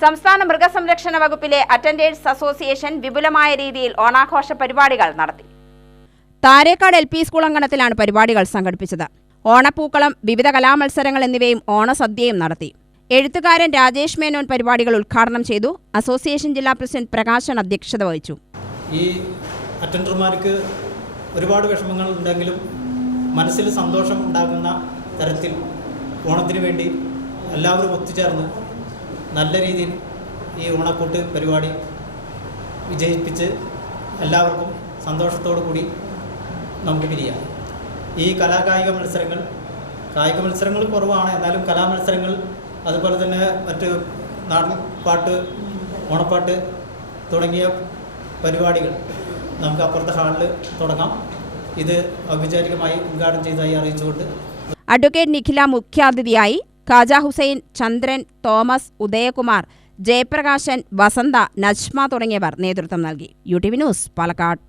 സംസ്ഥാന മൃഗസംരക്ഷണ വകുപ്പിലെ അറ്റൻഡേഴ്സ് അസോസിയേഷൻ വിപുലമായ രീതിയിൽ ഓണാഘോഷ പരിപാടികൾ നടത്തി. താരേക്കാട് എൽ പി സ്കൂൾ അങ്കണത്തിലാണ് പരിപാടികൾ സംഘടിപ്പിച്ചത്. ഓണപ്പൂക്കളം വിവിധ കലാമത്സരങ്ങൾ എന്നിവയും ഓണസദ്യയും നടത്തി. എഴുത്തുകാരൻ രാജേഷ് മേനോൻ പരിപാടികൾ ഉദ്ഘാടനം ചെയ്തു. അസോസിയേഷൻ ജില്ലാ പ്രസിഡന്റ് പ്രകാശൻ അധ്യക്ഷത വഹിച്ചു. ഈ അറ്റൻഡർമാർക്ക് ഒരുപാട് വിഷമങ്ങൾ ഉണ്ടെങ്കിലും മനസ്സിൽ സന്തോഷം ഉണ്ടാകുന്ന തരത്തിൽ ഓണത്തിന് വേണ്ടി എല്ലാവരും ഒത്തുചേർന്ന് നല്ല രീതിയിൽ ഈ ഓണക്കൂട്ട് പരിപാടി വിജയിപ്പിച്ച് എല്ലാവർക്കും സന്തോഷത്തോടു കൂടി നമുക്ക് പിരിയാം. ഈ കലാകായിക മത്സരങ്ങൾ കായിക മത്സരങ്ങൾ കുറവാണ്. എന്നാലും കലാമത്സരങ്ങൾ അതുപോലെ തന്നെ മറ്റ് നാടൻ പാട്ട് ഓണപ്പാട്ട് തുടങ്ങിയ പരിപാടികൾ നമുക്ക് അപ്പുറത്തെ ഹാളിൽ തുടങ്ങാം. ഇത് ഔപചാരികമായി ഉദ്ഘാടനം ചെയ്തതായി അറിയിച്ചുകൊണ്ട് അഡ്വക്കേറ്റ് നിഖില മുഖ്യാതിഥിയായി ഖാജ ഹുസൈൻ ചന്ദ്രൻ തോമസ് ഉദയകുമാർ ജയപ്രകാശൻ വസന്ത നജ്മ തുടങ്ങിയവർ നേതൃത്വം നൽകി. U T V news Palakkad.